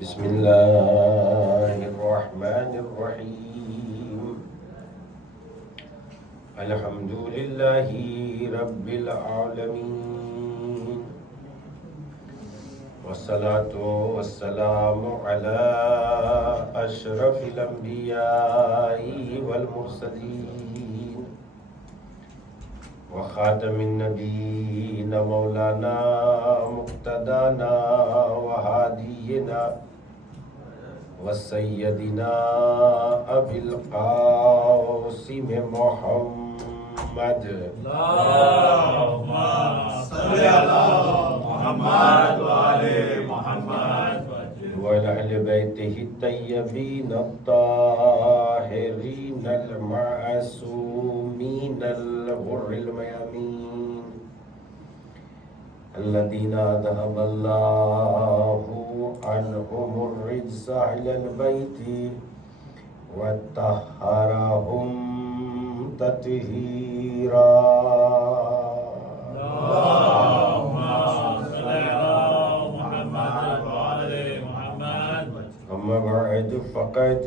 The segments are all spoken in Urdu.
بسم اللہ الرحمن الرحیم الحمد للہ رب العالمین والصلاة والسلام علی اشرف الانبیاء والمرسلین وخاتم النبیین مولانا مقتدانا وہادینا وسیدنا ابی القاسم محمد اللہم صلی علی محمد وآل محمد وعلی اہل بیتہ الطیبین الطاہرین المعصومین الغر المیامین الذین اذهب اللہ عنهم الرجس اہل البیت وطہرهم تطہیرا اللہم صلی علی محمد وآل محمد اما بعد فقد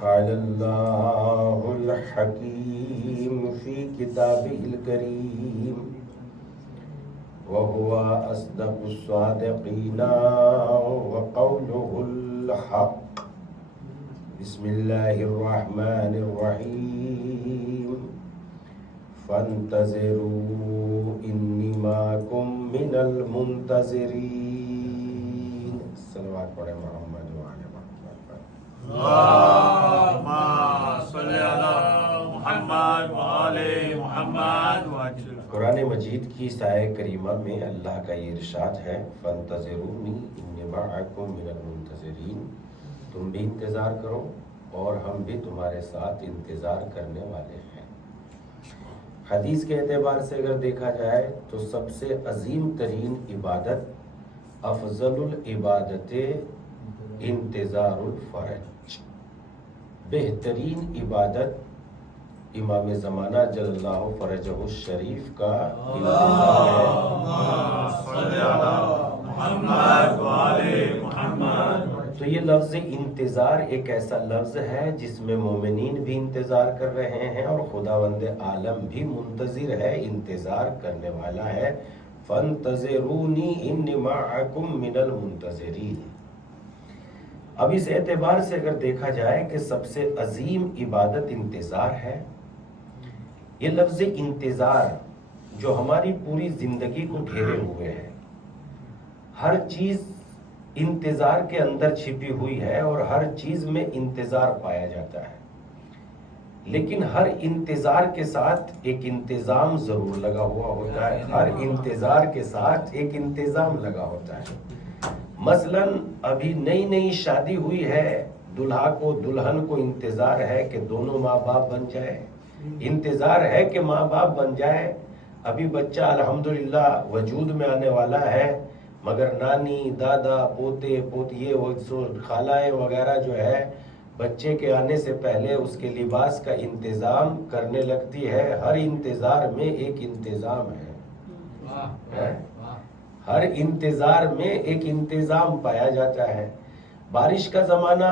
قال اللہ الحکیم فی کتابہ الکریم وهو أصدق الصادقين وقوله الحق بسم الله الرحمن الرحيم فانتظروا إني معكم من المنتظرين صلوات پڑھیں محمد وعلى محمد اللہم صلی علی محمد وآل محمد قرآن مجید کی آیہ کریمہ میں اللہ کا یہ ارشاد ہے فانتظرونی انی معکم من المنتظرین، تم بھی انتظار کرو اور ہم بھی تمہارے ساتھ انتظار کرنے والے ہیں۔ حدیث کے اعتبار سے اگر دیکھا جائے تو سب سے عظیم ترین عبادت، افضل العبادت انتظار الفرج، بہترین عبادت امام زمانہ جل اللہ فرجہ الشریف کا انتظار ہے۔ صلی علی محمد وآل محمد۔ تو یہ لفظ انتظار ایک ایسا لفظ ہے جس میں مومنین بھی انتظار کر رہے ہیں اور خداوند عالم بھی منتظر ہے، انتظار کرنے والا ہے۔ فانتظرونی انی معکم من المنتظرین۔ اب اس اعتبار سے اگر دیکھا جائے کہ سب سے عظیم عبادت انتظار ہے، یہ لفظ انتظار جو ہماری پوری زندگی کو گھیرے ہوئے ہے، ہر چیز انتظار کے اندر چھپی ہوئی ہے اور ہر چیز میں انتظار پایا جاتا ہے، لیکن ہر انتظار کے ساتھ ایک انتظام ضرور لگا ہوا ہوتا ہے، ہر انتظار کے ساتھ ایک انتظام لگا ہوتا ہے۔ مثلا ابھی نئی نئی شادی ہوئی ہے، دلہا کو دلہن کو انتظار ہے کہ دونوں ماں باپ بن جائے، انتظار ہے کہ ماں باپ بن جائے، ابھی بچہ الحمدللہ وجود میں آنے والا ہے، مگر نانی دادا پوتے پوتیے خالائیں وغیرہ جو ہے بچے کے آنے سے پہلے اس کے لباس کا انتظام کرنے لگتی ہے۔ ہر انتظار میں ایک انتظام ہے، ہر انتظار میں ایک انتظام پایا جاتا ہے۔ بارش کا زمانہ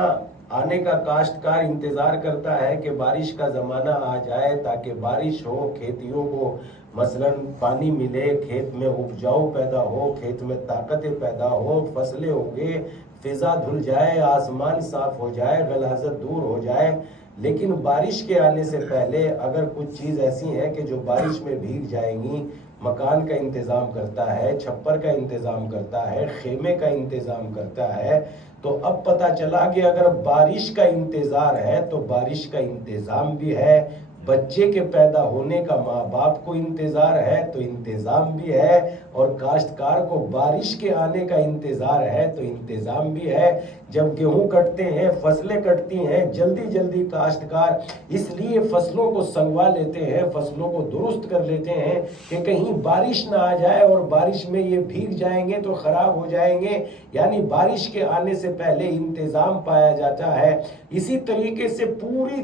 آنے کا کاشتکار انتظار کرتا ہے کہ بارش کا زمانہ آ جائے تاکہ بارش ہو، کھیتیوں کو مثلا پانی ملے، کھیت میں اپجاؤ پیدا ہو، کھیت میں طاقتیں پیدا ہو، فصلیں اگے، فضا دھل جائے، آسمان صاف ہو جائے، غلاظت دور ہو جائے۔ لیکن بارش کے آنے سے پہلے اگر کچھ چیز ایسی ہیں کہ جو بارش میں بھیگ جائیں گی، مکان کا انتظام کرتا ہے، چھپر کا انتظام کرتا ہے، خیمے کا انتظام کرتا ہے، تو اب پتہ چلا کہ اگر بارش کا انتظار ہے تو بارش کا انتظام بھی ہے، بچے کے پیدا ہونے کا ماں باپ کو انتظار ہے تو انتظام بھی ہے، اور کاشتکار کو بارش کے آنے کا انتظار ہے تو انتظام بھی ہے۔ جب گیہوں کٹتے ہیں، فصلیں کٹتی ہیں، جلدی جلدی کاشتکار اس لیے فصلوں کو سنگوا لیتے ہیں، فصلوں کو درست کر لیتے ہیں کہ کہیں بارش نہ آ جائے اور بارش میں یہ بھیگ جائیں گے تو خراب ہو جائیں گے، یعنی بارش کے آنے سے پہلے انتظام پایا جاتا ہے۔ اسی طریقے سے پوری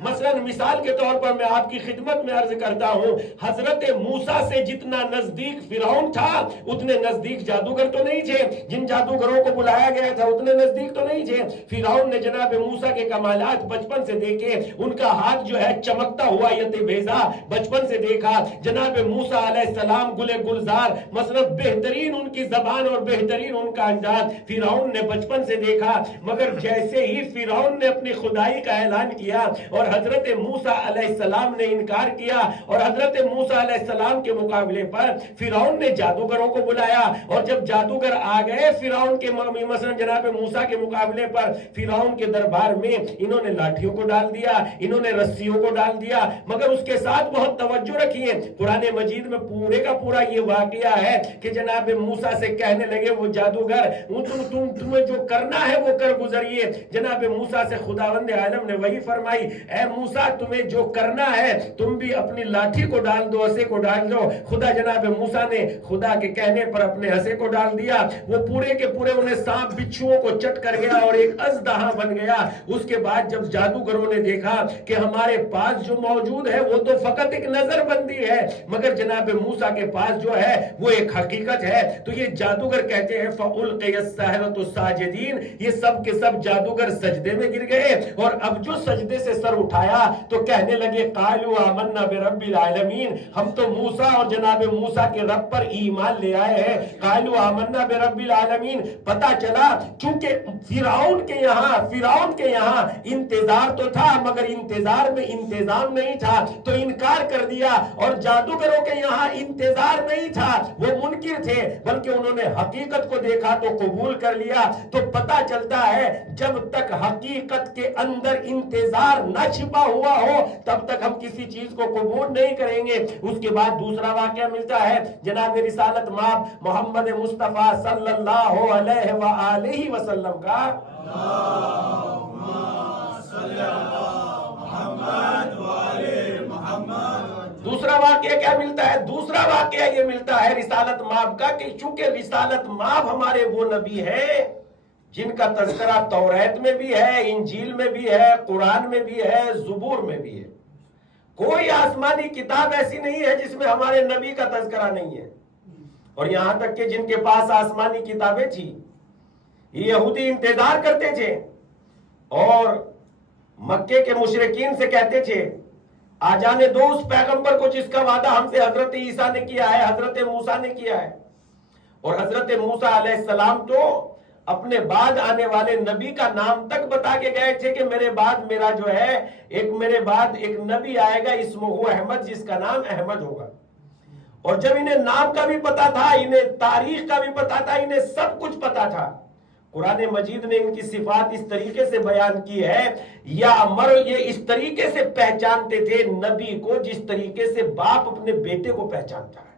مثلا مثال کے طور پر میں آپ کی خدمت میں عرض کرتا ہوں, حضرت موسیٰ سے جتنا نزدیک فرعون تھا اتنے نزدیک جادوگر تو نہیں تھے. جن جادوگروں کو بلایا گیا تھا اتنے نزدیک تو نہیں تھے. فرعون نے جناب موسیٰ کے کمالات بچپن سے دیکھے, ان کا ہاتھ جو ہے چمکتا ہوا یت بیضا بچپن سے دیکھا. جناب موسیٰ علیہ السلام گلے گلزار, مثلا بہترین ان کی زبان اور بہترین ان کا انداز فرعون نے بچپن سے دیکھا. مگر جیسے ہی فرعون نے اپنی خدائی کا اعلان کیا اور حضرت موسیٰ علیہ السلام نے انکار کیا, اور حضرت موسیٰ علیہ السلام کے مقابلے پر فرعون نے جادوگروں کو بلایا, اور جب جادوگر آ گئے فرعون کے مثلا جناب موسیٰ کے مقابلے پر, فرعون کے دربار میں انہوں نے لاٹھیوں کو ڈال دیا, انہوں نے رسیوں کو ڈال دیا. مگر اس کے ساتھ بہت توجہ رکھیے, قرآن مجید میں پورے کا پورا یہ واقعہ ہے کہ جناب موسیٰ سے کہنے لگے وہ جادوگر, تمہیں جو کرنا ہے وہ کر گزریے. جناب موسیٰ سے خداوند عالم نے وہی فرمائی, اے موسیٰ تمہیں جو کرنا ہے تم بھی اپنی لاٹھی کو ڈال دو, ہسے کو ڈال دو. خدا جناب موسیٰ نے خدا کے کہنے پر اپنے ہسے کو ڈال دیا. وہ پورے کے پورے انہیں سانپ بچھوؤں کو چٹ کر گیا اور ایک اژدہا بن گیا. اس کے بعد جب جادوگروں نے دیکھا کہ ہمارے پاس جو موجود ہے وہ تو فقط ایک نظر بندی ہے, مگر جناب موسیٰ کے پاس جو ہے وہ ایک حقیقت ہے, تو یہ جادوگر کہتے ہیں فَأُلْقِيَ السَّحَرَةُ سَاجِدِينَ, یہ سب کے سب جادوگر سجدے میں گر گئے. اور اب جو سجدے سے سر اٹھایا تو کہنے لگے قَالُوا آمَنَّا بِرَبِّ الْعَالَمِينَ, ہم تو موسیٰ اور جناب موسیٰ کے رب پر ایمان لے آئے ہیں. قَالُوا آمَنَّا بِرَبِّ الْعَالَمِينَ, پتہ چلا چونکہ فرعون کے یہاں انتظار تو تھا مگر انتظار میں انتظام نہیں تھا تو انکار کر دیا, اور جادوگروں کے یہاں انتظار نہیں تھا, وہ منکر تھے, بلکہ انہوں نے حقیقت کو دیکھا تو قبول کر لیا. تو پتہ چلتا ہے جب تک حقیقت کے اندر انتظار نہ چھپا ہوا ہو تب تک ہم کسی چیز کو قبول نہیں کریں گے. اس کے بعد دوسرا واقعہ ملتا ہے جناب رسالت مآب محمد مصطفیٰ صلی اللہ علیہ وآلہ وسلم کا. دوسرا واقعہ کیا ملتا ہے؟ دوسرا واقعہ یہ ملتا ہے رسالت مآب کا کہ چونکہ رسالت مآب ہمارے وہ نبی ہیں جن کا تذکرہ توریت میں بھی ہے, انجیل میں بھی ہے, قرآن میں بھی ہے, زبور میں بھی ہے. کوئی آسمانی کتاب ایسی نہیں ہے جس میں ہمارے نبی کا تذکرہ نہیں ہے. اور یہاں تک کہ جن کے پاس آسمانی کتابیں تھی یہ یہودی انتظار کرتے تھے اور مکے کے مشرکین سے کہتے تھے آ جانے دو اس پیغمبر کو جس کا وعدہ ہم سے حضرت عیسیٰ نے کیا ہے, حضرت موسیٰ نے کیا ہے. اور حضرت موسیٰ علیہ السلام تو اپنے بعد آنے والے نبی کا نام تک بتا کے گئے تھے کہ میرے بعد میرا جو ہے میرے بعد ایک نبی آئے گا اسمہ احمد, جس کا نام احمد ہوگا. اور جب انہیں نام کا بھی پتا تھا, انہیں تاریخ کا بھی پتا تھا, انہیں سب کچھ پتا تھا. قرآن مجید نے ان کی صفات اس طریقے سے بیان کی ہے, یا یہ اس طریقے سے پہچانتے تھے نبی کو جس طریقے سے باپ اپنے بیٹے کو پہچانتا ہے.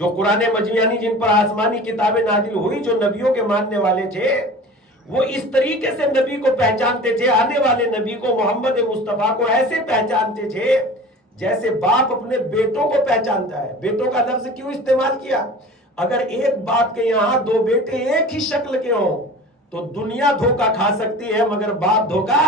جو قرآن مجید یعنی جن پر آسمانی کتابیں نازل ہوئی, جو نبیوں کے ماننے والے تھے, وہ اس طریقے سے نبی کو پہچانتے تھے, آنے والے نبی کو محمد مصطفیٰ کو ایسے پہچانتے تھے جیسے باپ اپنے بیٹوں کو پہچانتا ہے. بیٹوں کا لفظ کیوں استعمال کیا؟ اگر ایک باپ کے یہاں دو بیٹے ایک ہی شکل کے ہوں تو دنیا دھوکہ کھا سکتی ہے مگر باپ دھوکہ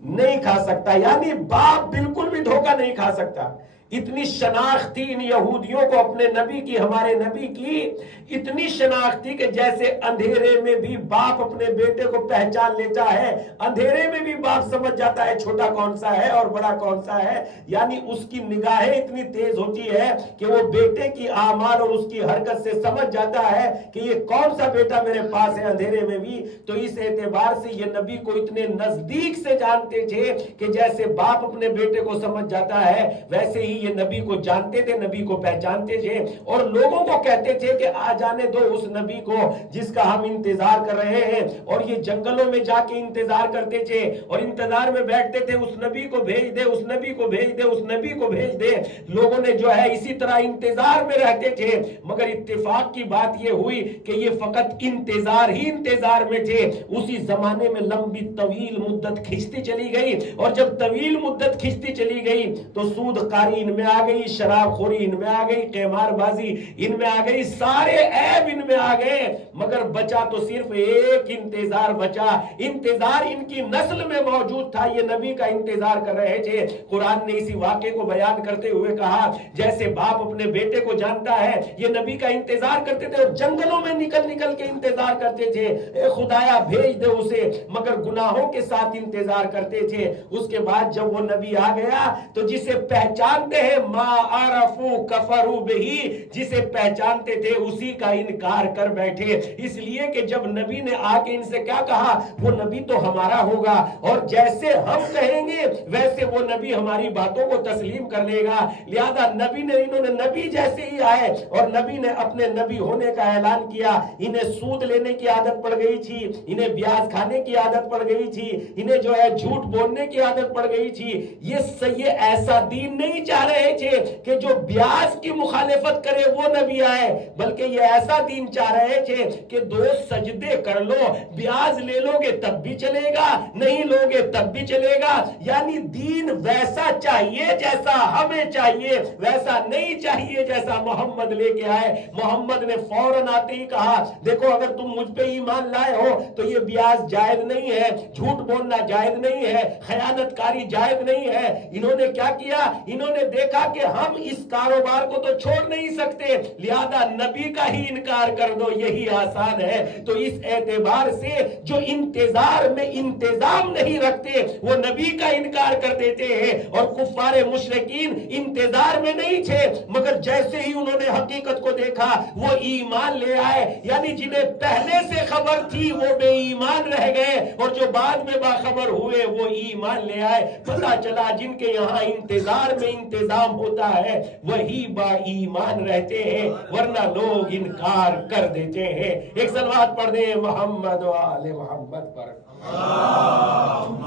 نہیں کھا سکتا. یعنی باپ بالکل بھی دھوکہ نہیں کھا سکتا. اتنی شناخت تھی ان یہودیوں کو اپنے نبی کی, ہمارے نبی کی اتنی شناخت تھی کہ جیسے اندھیرے میں بھی باپ اپنے بیٹے کو پہچان لیتا ہے, اندھیرے میں بھی باپ سمجھ جاتا ہے چھوٹا کون سا ہے اور بڑا کون سا ہے. یعنی اس کی نگاہیں اتنی تیز ہوتی ہے کہ وہ بیٹے کی اعمال اور اس کی حرکت سے سمجھ جاتا ہے کہ یہ کون سا بیٹا میرے پاس ہے اندھیرے میں بھی. تو اس اعتبار سے یہ نبی کو اتنے نزدیک سے جانتے تھے کہ جیسے باپ اپنے بیٹے کو سمجھ جاتا ہے ویسے ہی یہ نبی کو جانتے تھے, نبی کو پہچانتے تھے, اور لوگوں کو کہتے تھے کہ آ جانے دو اس نبی کو جس کا ہم انتظار کر رہے ہیں. اور یہ جنگلوں میں جا کے انتظار کرتے تھے اور انتظار میں بیٹھتے تھے, اس نبی کو بھیج دے, اس نبی کو بھیج دے, اس نبی کو بھیج دے. لوگوں نے جو ہے اسی طرح انتظار میں رہتے تھے. مگر اتفاق کی بات یہ ہوئی کہ یہ فقط انتظار ہی انتظار میں تھے. اسی زمانے میں لمبی طویل مدت کھنچتی چلی گئی, اور جب طویل مدت کھنچتی چلی گئی تو سود قاری ان میں آ گئی، شراب خوری ان میں آ گئی، قمار بازی ان میں آ گئی، سارے عیب ان میں آ گئے، مگر بچا تو صرف ایک انتظار بچا، انتظار ان کی نسل میں موجود تھا، یہ نبی کا انتظار کر رہے تھے۔ قرآن نے اسی واقعے کو بیان کرتے ہوئے کہا جیسے باپ اپنے بیٹے کو جانتا ہے، یہ نبی کا انتظار کرتے تھے اور جنگلوں میں نکل نکل کے انتظار کرتے تھے، اے خدایا بھیج دے اسے، مگر گناہوں کے ساتھ انتظار کرتے تھے۔ اس کے بعد جب وہ نبی آ گیا تو جسے پہچانتے ہیں ما عرفو کفرو بہی، جسے پہچانتے تھے اسی کا انکار کر بیٹھے، اس لیے کہ جب نبی نے آ کے ان سے کیا کہا، وہ نبی تو ہمارا ہوگا اور جیسے ہم کہیں گے ویسے وہ نبی ہماری باتوں کو تسلیم کر لے گا، لہذا نبی نے، انہوں نے نبی جیسے ہی آئے اور نبی نے اپنے نبی ہونے کا اعلان کیا۔ انہیں سود لینے کی عادت پڑ گئی تھی، انہیں بیاج کھانے کی عادت پڑ گئی تھی، انہیں جو ہے جھوٹ بولنے کی عادت پڑ گئی تھی، یہ ایسا دین نہیں چاہ رہے تھے کہ جو بیاج کی مخالفت کرے وہ نبی آئے، بلکہ یہ ایسا دین چاہ رہے تھے کہ دو سجدے کر لو، بیاج لے لو گے تب بھی چلے گا، نہیں لوگے تب بھی چلے گا، یعنی دین ویسا چاہیے جیسا ہمیں چاہیے، ویسا نہیں چاہیے جیسا محمد لے کے آئے۔ محمد نے فوراً آتے ہی کہا دیکھو اگر تم مجھ پہ ایمان لائے ہو تو یہ بیاج جائز نہیں ہے، جھوٹ بولنا جائز نہیں ہے، خیانت کاری جائز نہیں ہے۔ انہوں نے کیا کیا، انہوں نے دیکھا کہ ہم اس کاروبار کو تو چھوڑ نہیں سکتے، لہذا نبی کا ہی انکار کر دو، یہی آسان ہے۔ تو اس اعتبار سے جو انتظار میں انتظام نہیں رکھتے وہ نبی کا انکار کر دیتے ہیں، اور کفار مشرکین انتظار میں نہیں تھے مگر جیسے ہی انہوں نے حقیقت کو دیکھا وہ ایمان لے آئے، یعنی جنہیں پہلے سے خبر تھی وہ بے ایمان رہ گئے اور جو بعد میں باخبر ہوئے وہ ایمان لے آئے۔ پتہ چلا جن کے یہاں انتظار میں انتظام ہوتا ہے وہی با ایمان رہتے ہیں، ورنہ لوگ انکار کر دیتے ہیں۔ ایک صلوات پڑھ دیں محمد و آل محمد پر۔ اللہم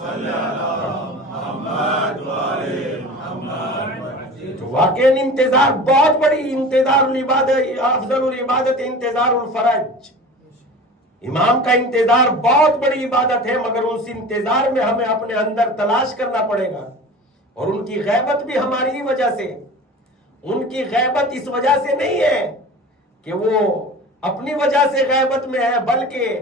صلی علی محمد و آل محمد۔ واقعی انتظار بہت بڑی، انتظار العبادت افضل العبادت انتظار الفرج، امام کا انتظار بہت بڑی عبادت ہے، مگر اس انتظار میں ہمیں اپنے اندر تلاش کرنا پڑے گا، اور ان کی غیبت بھی ہماری وجہ سے، ان کی غیبت اس وجہ سے نہیں ہے کہ وہ اپنی وجہ سے غیبت میں ہے، بلکہ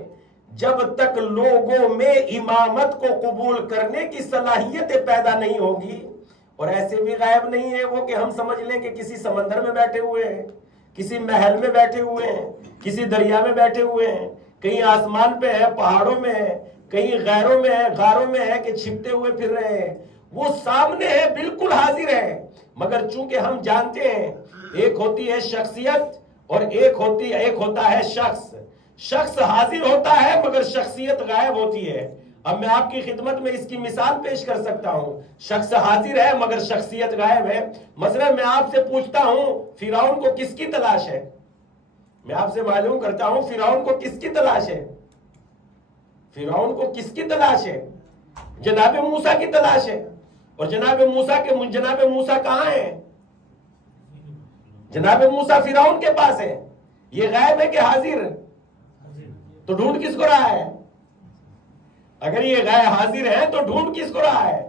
جب تک لوگوں میں امامت کو قبول کرنے کی صلاحیتیں پیدا نہیں ہوگی، اور ایسے بھی غائب نہیں ہے وہ کہ ہم سمجھ لیں کہ کسی سمندر میں بیٹھے ہوئے ہیں، کسی محل میں بیٹھے ہوئے ہیں، کسی دریا میں بیٹھے ہوئے ہیں، کہیں آسمان پہ ہے، پہاڑوں میں ہے، کہیں غیروں میں ہے، غاروں میں ہے کہ چھپتے ہوئے پھر رہے ہیں، وہ سامنے ہے، بالکل حاضر ہے، مگر چونکہ ہم جانتے ہیں ایک ہوتی ہے شخصیت اور ایک ہوتا ہے شخص حاضر ہوتا ہے مگر شخصیت غائب ہوتی ہے۔ اب میں آپ کی خدمت میں اس کی مثال پیش کر سکتا ہوں، شخص حاضر ہے مگر شخصیت غائب ہے۔ مثلا میں آپ سے پوچھتا ہوں فرعون کو کس کی تلاش ہے، میں آپ سے معلوم کرتا ہوں فرعون کو کس کی تلاش ہے، فرعون کو کس کی تلاش ہے، جناب موسیٰ کی تلاش ہے، اور جناب موسیٰ کہاں ہے، جناب موسیٰ فرعون کے پاس ہے، یہ غائب ہے کہ حاضر، تو ڈھونڈ کس کو رہا ہے، اگر یہ غائب حاضر ہے تو ڈھونڈ کس کو رہا ہے،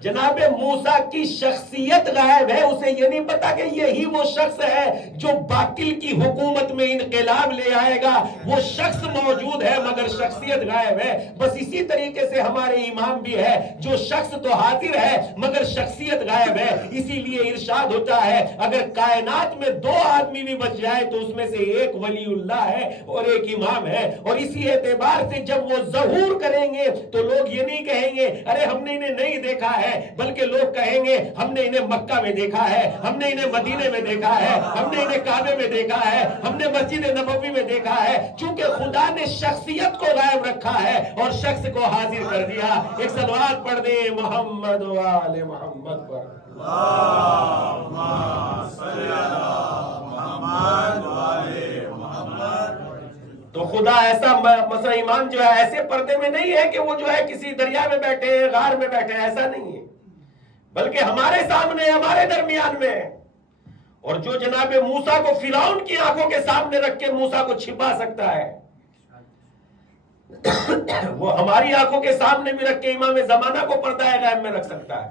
جناب موسیٰ کی شخصیت غائب ہے، اسے یہ نہیں پتا کہ یہی وہ شخص ہے جو باطل کی حکومت میں انقلاب لے آئے گا، وہ شخص موجود ہے مگر شخصیت غائب ہے۔ بس اسی طریقے سے ہمارے امام بھی ہے، جو شخص تو حاضر ہے مگر شخصیت غائب ہے، اسی لیے ارشاد ہوتا ہے اگر کائنات میں دو آدمی بھی بچ جائے تو اس میں سے ایک ولی اللہ ہے اور ایک امام ہے، اور اسی اعتبار سے جب وہ ظہور کریں گے تو لوگ یہ نہیں کہیں گے ارے ہم نے انہیں نہیں دیکھا ہے، بلکہ لوگ کہیں گے ہم نے انہیں مکہ میں دیکھا ہے، ہم نے انہیں مدینے میں دیکھا ہے، ہم نے انہیں کعبے میں دیکھا ہے، ہم نے مسجد نبوی میں دیکھا ہے، چونکہ خدا نے شخصیت کو غائب رکھا ہے اور شخص کو حاضر کر دیا۔ ایک صلوات پڑھ دیں محمد و آل محمد پر۔ اللہم صلی علی محمد و آل محمد۔ تو خدا ایسا مثلا ایمان جو ہے ایسے پردے میں نہیں ہے کہ وہ جو ہے کسی دریا میں بیٹھے غار میں بیٹھے، ایسا نہیں ہے، بلکہ ہمارے سامنے ہمارے درمیان میں، اور جو جناب موسیٰ کو فرعون کی آنکھوں کے سامنے رکھ کے موسیٰ کو چھپا سکتا ہے وہ ہماری آنکھوں کے سامنے بھی رکھ کے امام زمانہ کو پردہ غیب میں رکھ سکتا ہے۔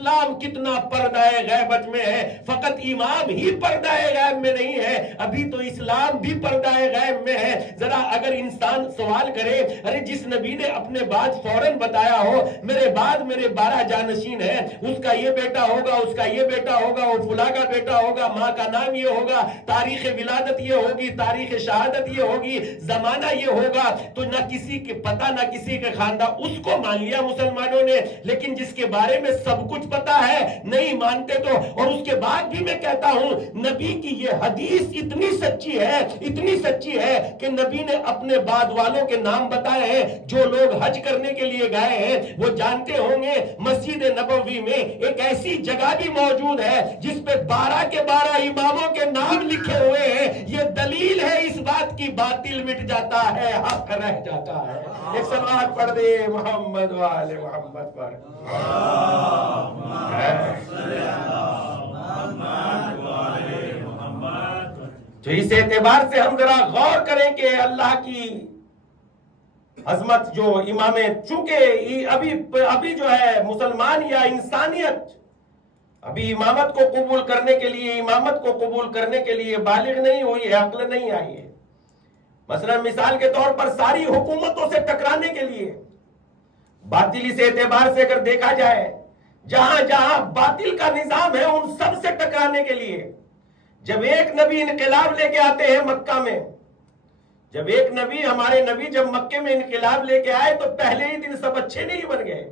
اسلام کتنا پردہ غیبت میں ہے، فقط امام ہی پردہ غیب میں نہیں ہے، ابھی تو اسلام بھی پردہ غیب میں ہے۔ ذرا اگر انسان سوال کرے، ارے جس نبی نے اپنے بعد فوراً بتایا ہو میرے بعد میرے 12 جانشین ہیں، اس کا یہ بیٹا ہوگا، اس کا یہ بیٹا ہوگا، وہ فلاں کا بیٹا ہوگا، ماں کا نام یہ ہوگا، تاریخ ولادت یہ ہوگی، تاریخ شہادت یہ ہوگی، زمانہ یہ ہوگا، تو نہ کسی کے پتہ نہ کسی کے خاندان، اس کو مان لیا مسلمانوں نے، لیکن جس کے بارے میں سب کچھ پتا ہے نہیں مانتے تو۔ اور اس کے بعد بھی میں کہتا ہوں نبی کی یہ حدیث اتنی سچی ہے، اتنی سچی ہے کہ نبی نے اپنے بعد والوں کے نام بتائے ہیں۔ جو لوگ حج کرنے کے لیے گئے ہیں وہ جانتے ہوں گے مسجد نبوی میں ایک ایسی جگہ بھی موجود ہے جس پہ 12 کے 12 اماموں کے نام لکھے ہوئے ہیں۔ یہ دلیل ہے اس بات کی، باطل مٹ جاتا ہے، حق رہ جاتا ہے۔ ایک صلوات پڑھ دے محمد والے محمد پر۔ تو اس اعتبار سے ہم ذرا غور کریں کہ اللہ کی عظمت جو امام، چونکہ ابھی جو ہے مسلمان یا انسانیت ابھی امامت کو قبول کرنے کے لیے، امامت کو قبول کرنے کے لیے بالغ نہیں ہوئی ہے، عقل نہیں آئی ہے۔ مثلا مثال کے طور پر ساری حکومتوں سے ٹکرانے کے لیے، باطل اس اعتبار سے اگر دیکھا جائے جہاں جہاں باطل کا نظام ہے ان سب سے ٹکرانے کے لیے جب ایک نبی انقلاب لے کے آتے ہیں مکہ میں، جب ایک نبی، ہمارے نبی جب مکے میں انقلاب لے کے آئے تو پہلے ہی دن سب اچھے نہیں بن گئے،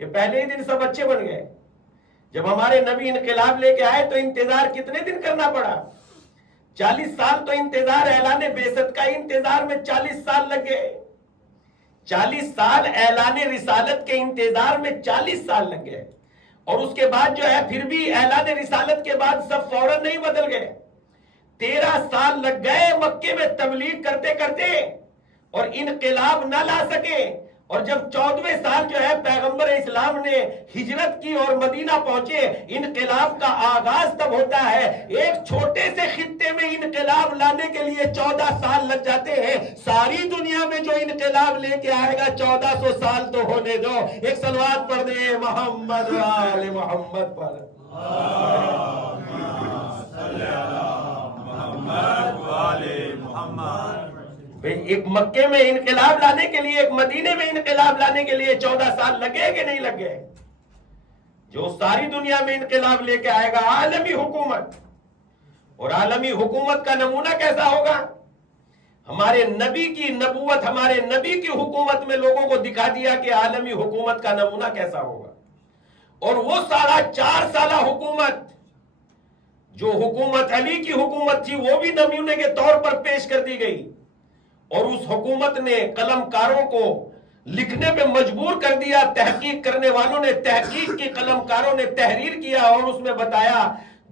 کہ پہلے ہی دن سب اچھے بن گئے۔ جب ہمارے نبی انقلاب لے کے آئے تو انتظار کتنے دن کرنا پڑا؟ 40 سال تو انتظار، اعلان بعثت کا انتظار میں 40 سال لگ گئے، 40 سال اعلان رسالت کے انتظار میں 40 سال لگ گئے۔ اور اس کے بعد جو ہے پھر بھی اعلان رسالت کے بعد سب فوراً نہیں بدل گئے، 13 سال لگ گئے مکے میں تبلیغ کرتے کرتے اور انقلاب نہ لا سکے۔ اور جب 14ویں سال جو ہے پیغمبر اسلام نے ہجرت کی اور مدینہ پہنچے، انقلاب کا آغاز تب ہوتا ہے۔ ایک چھوٹے سے خطے میں انقلاب لانے کے لیے 14 سال لگ جاتے ہیں، ساری دنیا میں جو انقلاب لے کے آئے گا 1400 سال تو ہونے دو۔ ایک صلوات پڑھ دیں محمد وآل محمد پر۔ ایک مکے میں انقلاب لانے کے لیے، ایک مدینے میں انقلاب لانے کے لیے 14 سال لگے کہ نہیں لگے؟ جو ساری دنیا میں انقلاب لے کے آئے گا، عالمی حکومت، اور عالمی حکومت کا نمونہ کیسا ہوگا؟ ہمارے نبی کی نبوت، ہمارے نبی کی حکومت میں لوگوں کو دکھا دیا کہ عالمی حکومت کا نمونہ کیسا ہوگا۔ اور وہ 4.5 سالہ حکومت، جو حکومت علی کی حکومت تھی، وہ بھی نمونے کے طور پر پیش کر دی گئی، اور اس حکومت نے قلم کاروں کو لکھنے پہ مجبور کر دیا، تحقیق کرنے والوں نے، تحقیق کی قلم کاروں نے تحریر کیا اور اس میں بتایا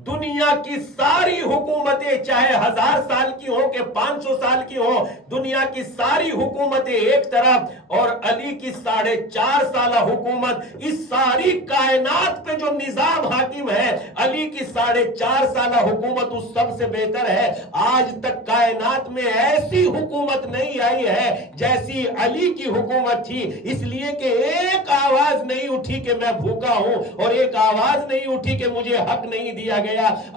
دنیا کی ساری حکومتیں، چاہے 1000 سال کی ہوں کہ 500 سال کی ہوں، دنیا کی ساری حکومتیں ایک طرف، اور علی کی 4.5 سالہ حکومت، اس ساری کائنات پہ جو نظام حاکم ہے، علی کی 4.5 سالہ حکومت اس سب سے بہتر ہے۔ آج تک کائنات میں ایسی حکومت نہیں آئی ہے جیسی علی کی حکومت تھی، اس لیے کہ ایک آواز نہیں اٹھی کہ میں بھوکا ہوں، اور ایک آواز نہیں اٹھی کہ مجھے حق نہیں دیا گیا۔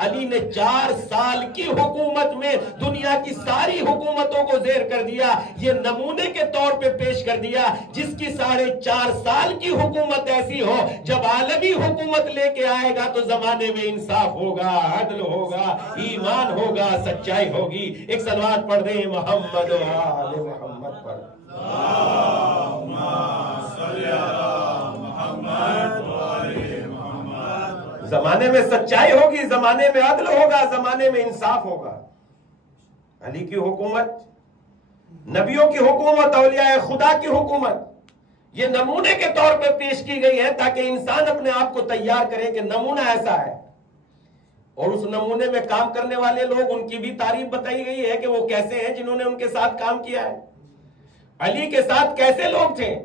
علی نے 4 سال کی حکومت میں دنیا کی ساری حکومتوں کو زیر کر دیا، یہ نمونے کے طور پہ پیش کر دیا۔ جس کی 4.5 سال کی حکومت ایسی ہو، جب عالمی حکومت لے کے آئے گا تو زمانے میں انصاف ہوگا، عدل ہوگا، ایمان ہوگا، سچائی ہوگی۔ ایک صلوات پڑھ دیں محمد و آل محمد پر۔ زمانے میں سچائی ہوگی، زمانے میں عدل ہوگا، زمانے میں انصاف ہوگا۔ علی کی حکومت، نبیوں کی حکومت، اولیاء خدا کی حکومت، یہ نمونے کے طور پہ پیش کی گئی ہے تاکہ انسان اپنے آپ کو تیار کرے کہ نمونہ ایسا ہے، اور اس نمونے میں کام کرنے والے لوگ، ان کی بھی تعریف بتائی گئی ہے کہ وہ کیسے ہیں جنہوں نے ان کے ساتھ کام کیا ہے۔ علی کے ساتھ کیسے لوگ تھے؟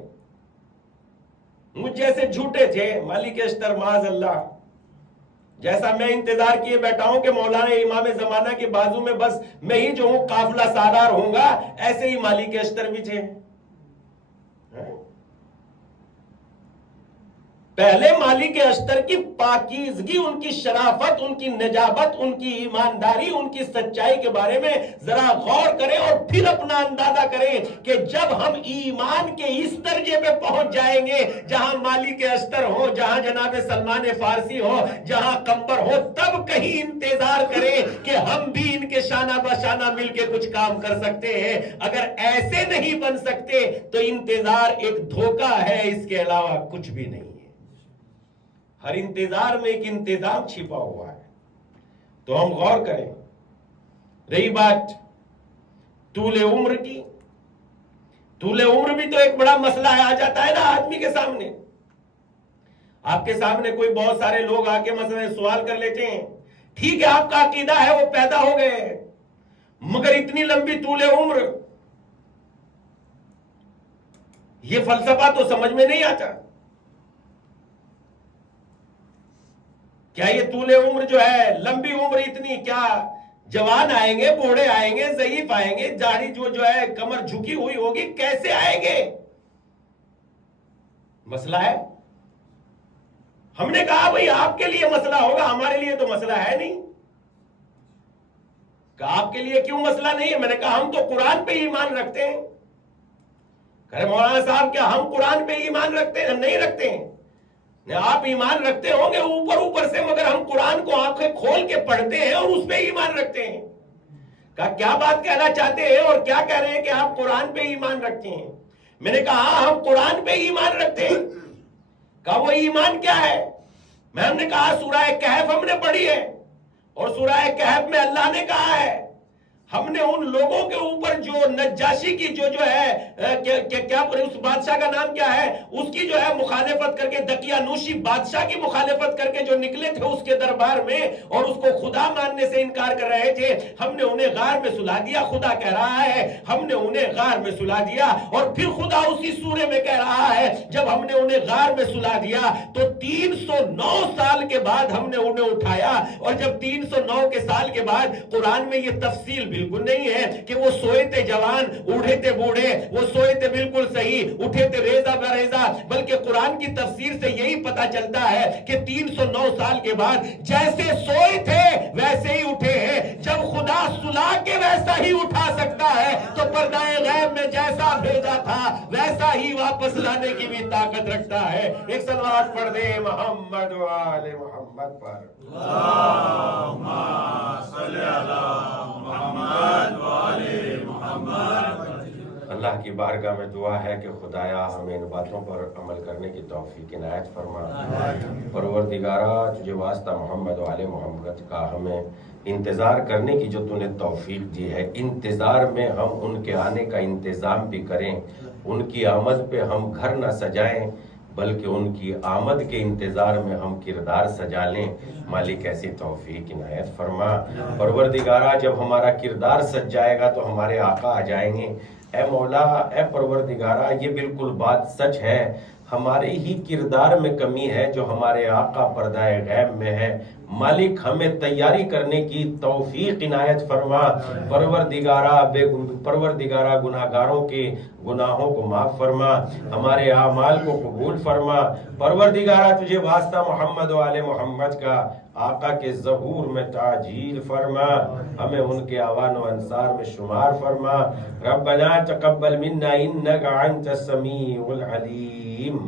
مجھ جیسے جھوٹے تھے، مالک اشتر معاذ اللہ، جیسا میں انتظار کیے بیٹھا ہوں کہ مولانا امام زمانہ کے بازو میں بس میں ہی جو ہوں قافلہ سالار ہوں گا، ایسے ہی مالک اشتر بھی تھے۔ پہلے مالک اشتر کی پاکیزگی، ان کی شرافت، ان کی نجابت، ان کی ایمانداری، ان کی سچائی کے بارے میں ذرا غور کریں اور پھر اپنا اندازہ کریں کہ جب ہم ایمان کے اس درجے پہ پہنچ جائیں گے جہاں مالک اشتر ہو، جہاں جناب سلمان فارسی ہو، جہاں قمبر ہو، تب کہیں انتظار کریں کہ ہم بھی ان کے شانہ بشانہ مل کے کچھ کام کر سکتے ہیں۔ اگر ایسے نہیں بن سکتے تو انتظار ایک دھوکہ ہے، اس کے علاوہ کچھ بھی نہیں ہے۔ ہر انتظار میں ایک انتظام چھپا ہوا ہے، تو ہم غور کریں۔ رہی بات طول عمر کی، طول عمر بھی تو ایک بڑا مسئلہ آ جاتا ہے نا آدمی کے سامنے۔ آپ کے سامنے کوئی بہت سارے لوگ آ کے مثلا سوال کر لیتے ہیں، ٹھیک ہے آپ کا عقیدہ ہے وہ پیدا ہو گئے ہیں، مگر اتنی لمبی طول عمر، یہ فلسفہ تو سمجھ میں نہیں آتا۔ کیا یہ طول عمر جو ہے، لمبی عمر اتنی، کیا جوان آئیں گے، بوڑھے آئیں گے، ضعیف آئیں گے، داڑھی جو ہے کمر جھکی ہوئی ہوگی، کیسے آئیں گے؟ مسئلہ ہے۔ ہم نے کہا بھئی آپ کے لیے مسئلہ ہوگا، ہمارے لیے تو مسئلہ ہے نہیں۔ کہا آپ کے لیے کیوں مسئلہ نہیں ہے؟ میں نے کہا ہم تو قرآن پہ ایمان رکھتے ہیں۔ کہہ مولانا صاحب کیا ہم قرآن پہ ایمان رکھتے ہیں؟ نہیں رکھتے ہیں۔ آپ ایمان رکھتے ہوں گے اوپر سے، مگر ہم قرآن کو آنکھیں کھول کے پڑھتے ہیں اور اس پہ ایمان رکھتے ہیں۔ کہا کیا بات کہنا چاہتے ہیں اور کیا کہہ رہے ہیں کہ آپ قرآن پہ ایمان رکھتے ہیں؟ میں نے کہا ہم قرآن پہ ایمان رکھتے ہیں۔ کہا وہ ایمان کیا ہے؟ ہم نے کہا سورہ کہف ہم نے پڑھی ہے، اور سورہ کہف میں اللہ نے کہا ہے ہم نے ان لوگوں کے اوپر جو نجاشی کی جو ہے کیا اس بادشاہ کا نام کیا ہے، اس کی جو ہے مخالفت کر کے، دقیانوشی بادشاہ کی مخالفت کر کے جو نکلے تھے اس کے دربار میں اور اس کو خدا ماننے سے انکار کر رہے تھے، ہم نے انہیں غار میں سلا دیا۔ خدا کہہ رہا ہے ہم نے انہیں غار میں سلا دیا، اور پھر خدا اسی سورے میں کہہ رہا ہے جب ہم نے انہیں غار میں سلا دیا تو 309 سال کے بعد ہم نے انہیں اٹھایا، اور جب 309 کے سال کے بعد، قرآن میں یہ تفصیل بالکل نہیں ہے کہ وہ سوئے تھے جوان، اٹھے تھے بوڑھے، وہ سوئے تھے بالکل صحیح، اٹھے تھے ریزہ بریزہ، بلکہ قرآن کی تفسیر سے یہی پتا چلتا ہے کہ 309 سال کے بعد جیسے سوئے تھے ویسے ہی اٹھے ہیں۔ جب خدا سلا کے ویسا ہی اٹھا سکتا ہے تو پردہ غیب میں جیسا بھیجا تھا ویسا ہی واپس لانے کی بھی طاقت رکھتا ہے۔ ایک صلوات پڑھ دیں محمد و آل محمد پر۔ اللہم صلی علی محمد و آل محمد۔ اللہ کی بارگاہ میں دعا ہے کہ خدایا ہمیں ان باتوں پر عمل کرنے کی توفیق عنایت فرما۔ پروردگارا تجھے واسطہ محمد و آل محمد کا ہمیں انتظار کرنے کی جو تو نے توفیق دی ہے، انتظار میں ہم ان کے آنے کا انتظام بھی کریں، ان کی آمد پہ ہم گھر نہ سجائیں بلکہ ان کی آمد کے انتظار میں ہم کردار سجا لیں۔ مالک ایسی توفیق عنایت فرما۔ پروردگارا جب ہمارا کردار سج جائے گا تو ہمارے آقا آ جائیں گے۔ اے مولا، اے پروردگارا، یہ بالکل بات سچ ہے، ہمارے ہی کردار میں کمی ہے جو ہمارے آقا پردہ غیب میں ہے۔ مالک ہمیں تیاری کرنے کی توفیق عنایت فرما۔ پروردگارا گناہگاروں کے گناہوں کو معاف فرما، ہمارے اعمال کو قبول فرما۔ پروردگارا تجھے واسطہ محمد و آل محمد کا آقا کے ظہور میں تعجیل فرما، ہمیں ان کے اعوان و انصار میں شمار فرما۔ ربنا تقبل منا انک انت السمیع العلیم۔